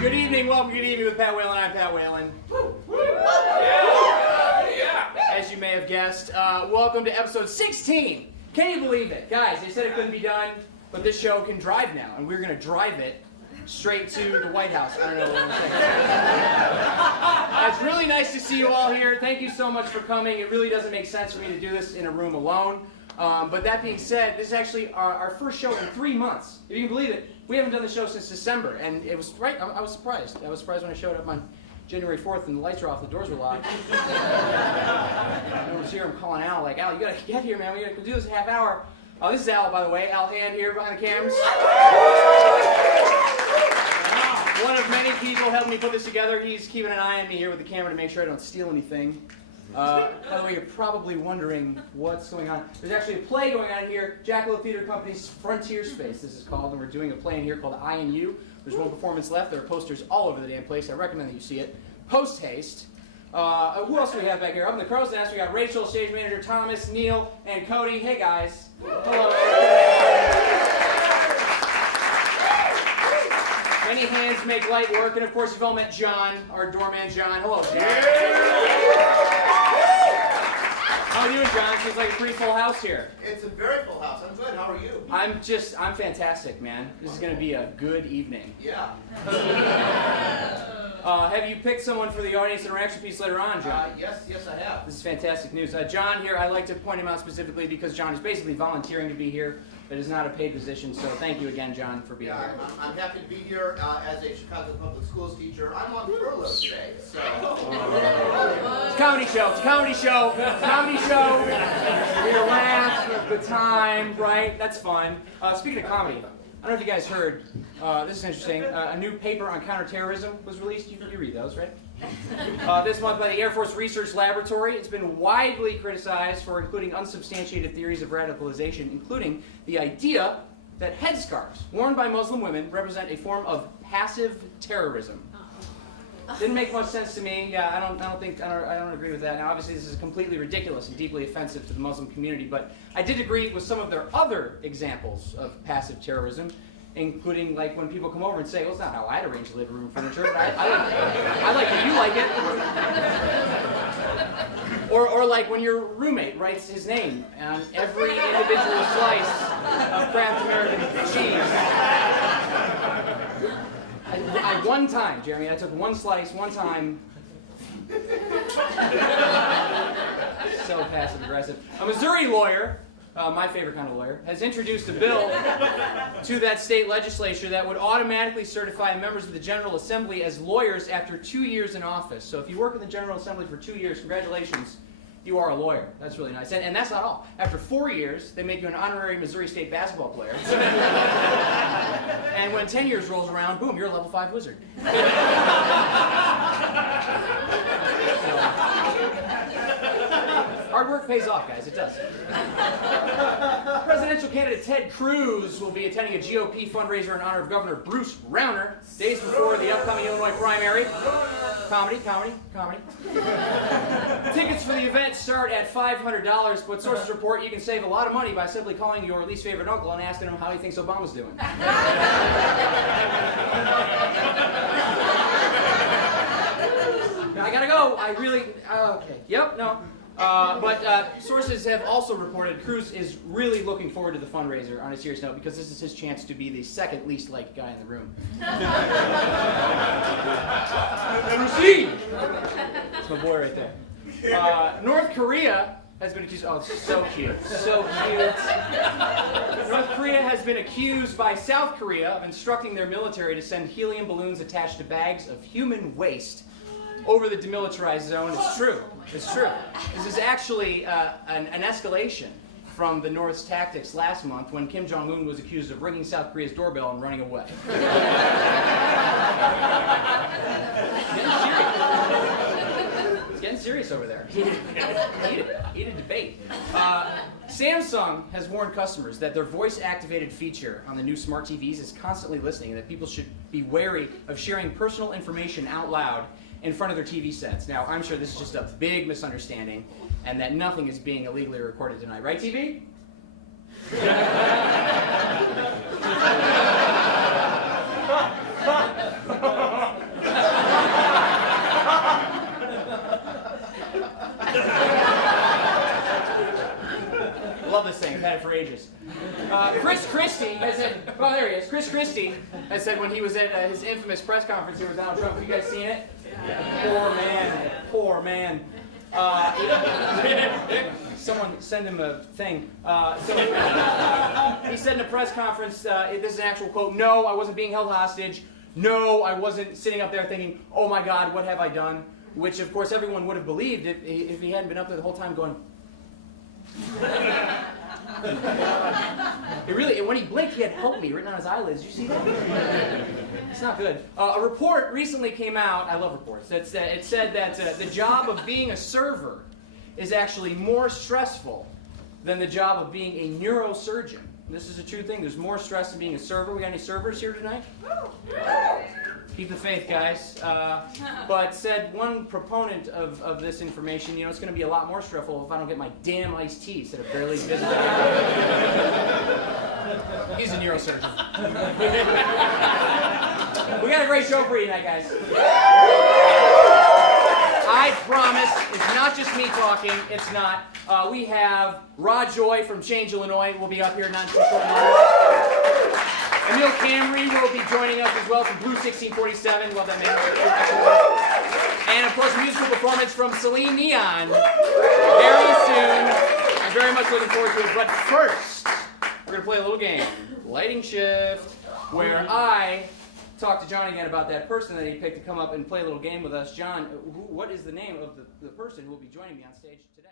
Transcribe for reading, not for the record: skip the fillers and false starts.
Good evening, welcome to Good Evening with Pat Whalen. I'm Pat Whalen. As you may have guessed, welcome to episode 16. Can you believe it? Guys, they said it couldn't be done, but this show can drive now, and we're going to drive it straight to the White House. I don't know what I'm saying. It's really nice to see you all here. Thank you so much for coming. It really doesn't make sense for me to do this in a room alone. But that being said, this is actually our first show in 3 months. If you can believe it, we haven't done the show since December, and it was right. I was surprised. I was surprised when I showed up on January 4th and the lights were off, the doors were locked. I was here. I'm calling Al, like, Al, you gotta get here, man. We gotta do this in a half hour. Oh, this is Al, by the way. Al Hand here behind the cameras. One of many people helping me put this together. He's keeping an eye on me here with the camera to make sure I don't steal anything. By the way, you're probably wondering what's going on. There's actually a play going on here, Jackalope Theater Company's Frontier Space, this is called, and we're doing a play in here called I and You. There's one performance left. There are posters all over the damn place. I recommend that you see it. Post haste. Who else do we have back here? Up in the crow's nest, we got Rachel, stage manager, Thomas, Neil, and Cody. Hey, guys. Hello. Many hands make light work, and of course you've all met John, our doorman John. Hello, John. How are you doing, John? Seems like a pretty full house here. It's a very full house. I'm good. How are you? I'm fantastic, man. This is going to be a good evening. Yeah. Have you picked someone for the audience interaction piece later on, John? Yes, I have. This is fantastic news. John here, I like to point him out specifically because John is basically volunteering to be here. It is not a paid position, so thank you again, John, for being here. I'm happy to be here as a Chicago Public Schools teacher. I'm on furlough today, so... It's a comedy show. It's a comedy show. Comedy show. We're gonna laugh. We have a good time, right? That's fun. Speaking of comedy, I don't know if you guys heard, this is interesting, a new paper on counterterrorism was released. You read those, right? This month by the Air Force Research Laboratory. It's been widely criticized for including unsubstantiated theories of radicalization, including the idea that headscarves worn by Muslim women represent a form of passive terrorism. Didn't make much sense to me. Yeah, I don't agree with that. Now, obviously, this is completely ridiculous and deeply offensive to the Muslim community, but I did agree with some of their other examples of passive terrorism, including like when people come over and say, well, it's not how I'd arrange the living room furniture, but I like that you like it. Or like when your roommate writes his name on every individual slice of Kraft American cheese. I one time, Jeremy, I took one slice, one time. So passive aggressive. A Missouri lawyer, my favorite kind of lawyer, has introduced a bill to that state legislature that would automatically certify members of the General Assembly as lawyers after 2 years in office. So if you work in the General Assembly for 2 years, congratulations, you are a lawyer. That's really nice. And that's not all. After 4 years, they make you an honorary Missouri State basketball player. And when 10 years rolls around, boom, you're a level 5 wizard. Hard work pays off, guys. It does. Presidential candidate Ted Cruz will be attending a GOP fundraiser in honor of Governor Bruce Rauner days before the upcoming Illinois primary. Comedy. Tickets for the event start at $500, but sources report you can save a lot of money by simply calling your least favorite uncle and asking him how he thinks Obama's doing. I gotta go. Okay. Yep, no. But sources have also reported Cruz is really looking forward to the fundraiser on a serious note because this is his chance to be the second least liked guy in the room. Never seen! That's my boy right there. North Korea has been accused. Oh, it's so cute. So cute. North Korea has been accused by South Korea of instructing their military to send helium balloons attached to bags of human waste over the demilitarized zone. It's true. It's true. This is actually an escalation from the North's tactics last month when Kim Jong-un was accused of ringing South Korea's doorbell and running away. It's getting serious over there. Heated debate. Samsung has warned customers that their voice-activated feature on the new smart TVs is constantly listening and that people should be wary of sharing personal information out loud in front of their TV sets. Now, I'm sure this is just a big misunderstanding and that nothing is being illegally recorded tonight. Right, TV? have had it for ages. Chris Christie has said, well, there he is. Chris Christie has said when he was at his infamous press conference here with Donald Trump. Have you guys seen it? Yeah. Poor man. Someone send him a thing. So he said in a press conference, this is an actual quote, "No, I wasn't being held hostage. No, I wasn't sitting up there thinking, oh my God, what have I done?" Which, of course, everyone would have believed if he hadn't been up there the whole time going. And when he blinked, he had "help me" written on his eyelids. Did you see that? It's not good. A report recently came out, I love reports, it said that the job of being a server is actually more stressful than the job of being a neurosurgeon. This is a true thing. There's more stress in being a server. We got any servers here tonight? Keep the faith, guys. But said one proponent of this information, it's going to be a lot more stressful if I don't get my damn iced tea instead of barely visiting. He's a neurosurgeon. We got a great show for you tonight, guys. I promise, it's not just me talking. It's not. We have Rod Joy from Change, Illinois. Will be up here not too short. Emil Camry will be joining us as well from Blue 1647. Love that man. And of course, a musical performance from Celine Neon very soon. I'm very much looking forward to it. But first, we're going to play a little game, Lighting Shift, where I talk to John again about that person that he picked to come up and play a little game with us. John, what is the name of the person who will be joining me on stage today?